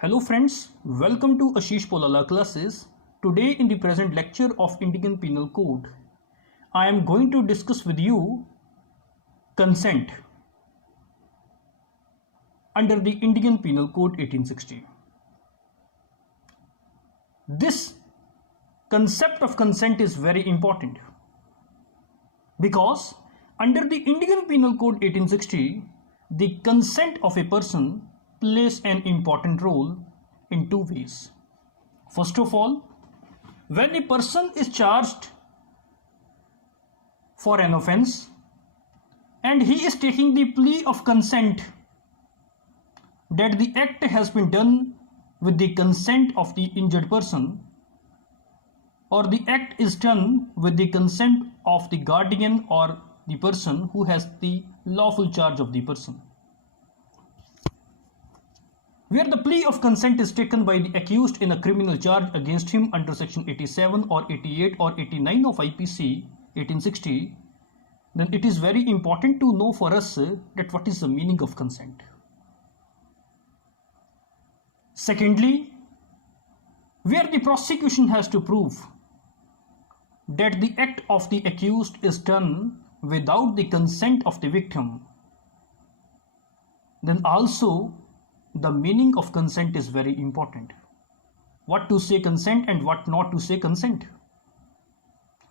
Hello friends, welcome to Ashish Polala classes. Today in the present lecture of Indian Penal Code, I am going to discuss with you consent under the Indian Penal Code 1860. This concept of consent is very important because under the Indian Penal Code 1860, the consent of a person plays an important role in two ways. First of all, when a person is charged for an offense and he is taking the plea of consent that the act has been done with the consent of the injured person, or the act is done with the consent of the guardian or the person who has the lawful charge of the person, where the plea of consent is taken by the accused in a criminal charge against him under section 87 or 88 or 89 of IPC 1860, then it is very important to know for us that what is the meaning of consent. Secondly, where the prosecution has to prove that the act of the accused is done without the consent of the victim, then also the meaning of consent is very important. What to say consent and what not to say consent.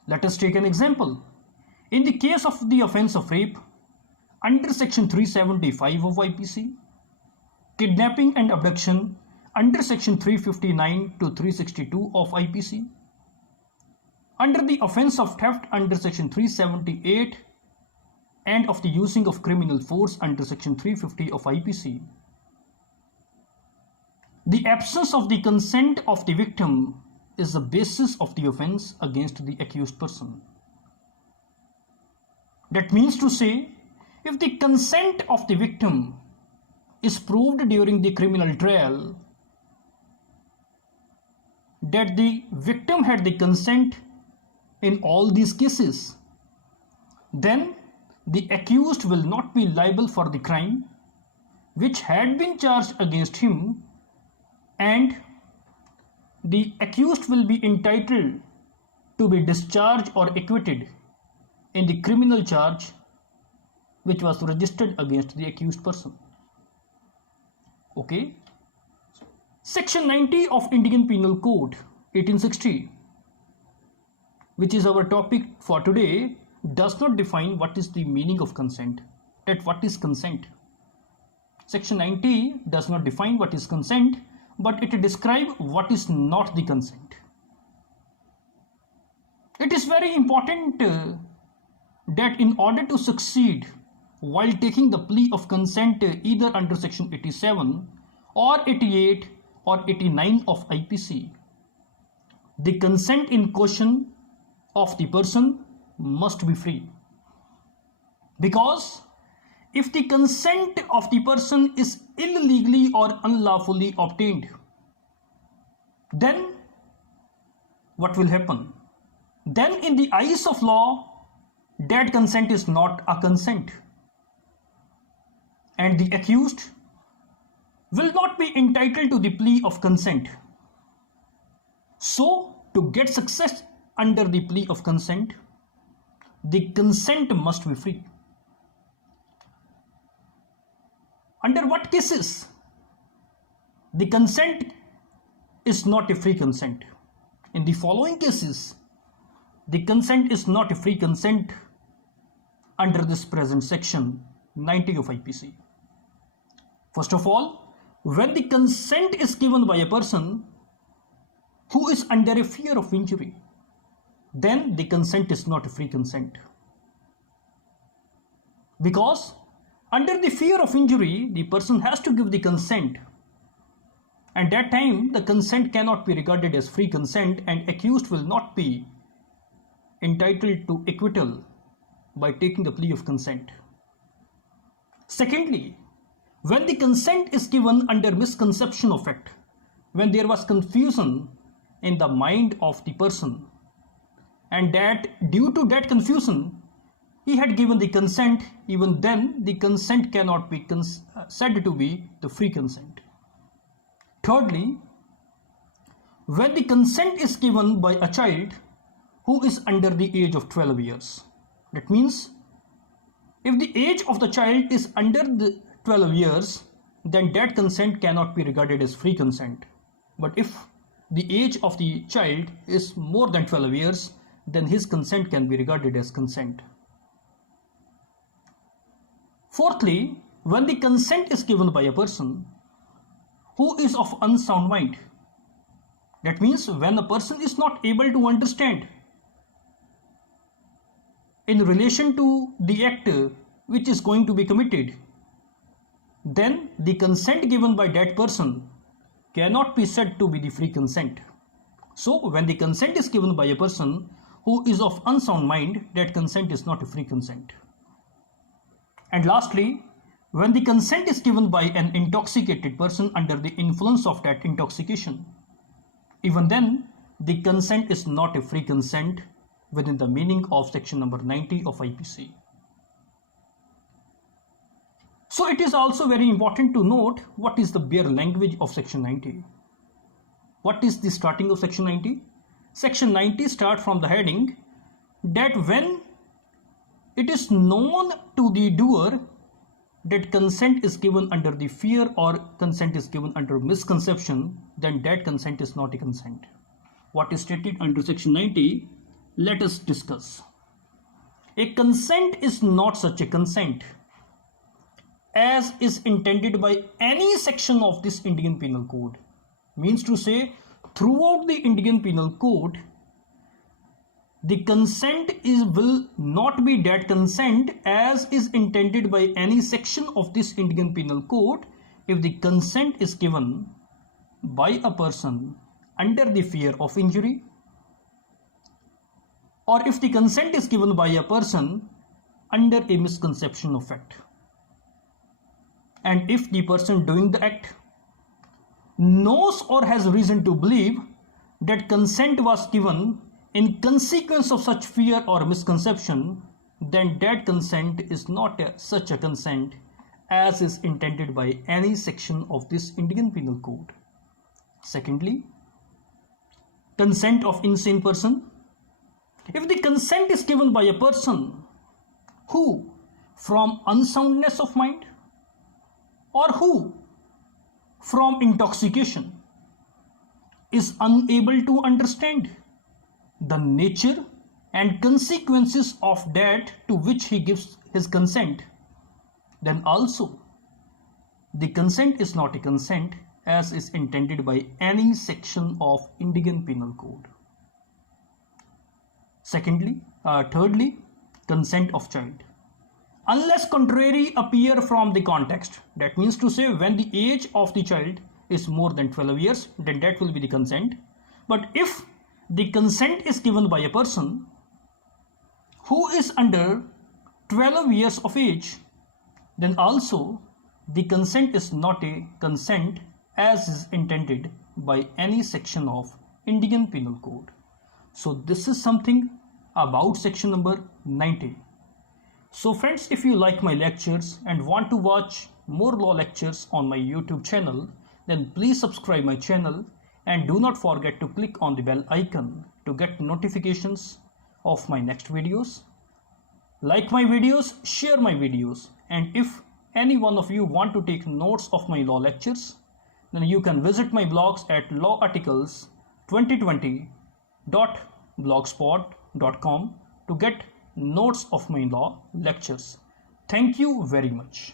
Let us take an example. In the case of the offense of rape, under section 375 of IPC, kidnapping and abduction under section 359 to 362 of IPC, under the offense of theft under section 378 and of the using of criminal force under section 350 of IPC, the absence of the consent of the victim is the basis of the offense against the accused person. That means to say, if the consent of the victim is proved during the criminal trial that the victim had the consent in all these cases, then the accused will not be liable for the crime which had been charged against him, and the accused will be entitled to be discharged or acquitted in the criminal charge which was registered against the accused person. Okay. Section 90 of Indian Penal Code 1860, which is our topic for today, does not define what is the meaning of consent, that what is consent. Section 90 does not define what is consent, but it describes what is not the consent. It is very important that in order to succeed while taking the plea of consent either under section 87 or 88 or 89 of IPC, the consent in question of the person must be free. Because if the consent of the person is illegally or unlawfully obtained, then what will happen? Then in the eyes of law, that consent is not a consent, and the accused will not be entitled to the plea of consent. So, to get success under the plea of consent, the consent must be free. Under what cases the consent is not a free consent? In the following cases, the consent is not a free consent under this present section 90 of IPC. First of all, when the consent is given by a person who is under a fear of injury, then the consent is not a free consent. Because under the fear of injury, the person has to give the consent, and that time the consent cannot be regarded as free consent, and accused will not be entitled to acquittal by taking the plea of consent. Secondly, when the consent is given under misconception of fact, when there was confusion in the mind of the person, and that due to that confusion he had given the consent, even then the consent cannot be said to be the free consent. Thirdly, when the consent is given by a child who is under the age of 12 years. That means if the age of the child is under the 12 years, then that consent cannot be regarded as free consent. But if the age of the child is more than 12 years, then his consent can be regarded as consent. Fourthly, when the consent is given by a person who is of unsound mind. That means when a person is not able to understand in relation to the act which is going to be committed, then the consent given by that person cannot be said to be the free consent. So when the consent is given by a person who is of unsound mind, that consent is not a free consent. And lastly, when the consent is given by an intoxicated person under the influence of that intoxication, even then the consent is not a free consent within the meaning of section number 90 of IPC. So it is also very important to note what is the bare language of section 90. What is the starting of section 90? Section 90 starts from the heading that when it is known to the doer that consent is given under the fear or consent is given under misconception, then that consent is not a consent. What is stated under section 90? Let us discuss. A consent is not such a consent as is intended by any section of this Indian Penal Code. Means to say, throughout the Indian Penal Code, the consent will not be that consent as is intended by any section of this Indian Penal Code if the consent is given by a person under the fear of injury, or if the consent is given by a person under a misconception of fact, and if the person doing the act knows or has reason to believe that consent was given in consequence of such fear or misconception, then that consent is not such a consent as is intended by any section of this Indian Penal Code. Secondly, consent of insane person. If the consent is given by a person who, from unsoundness of mind or who, from intoxication, is unable to understand the nature and consequences of that to which he gives his consent, then also the consent is not a consent as is intended by any section of Indian Penal Code. Thirdly, consent of child. Unless contrary appear from the context, that means to say when the age of the child is more than 12 years, then that will be the consent. But if the consent is given by a person who is under 12 years of age, then also the consent is not a consent as is intended by any section of Indian Penal Code. So this is something about section number 90. So friends, if you like my lectures and want to watch more law lectures on my YouTube channel, then please subscribe my channel and do not forget to click on the bell icon to get notifications of my next videos. Like my videos, share my videos, and if any one of you want to take notes of my law lectures, then you can visit my blogs at lawarticles2020.blogspot.com to get notes of my law lectures. Thank you very much.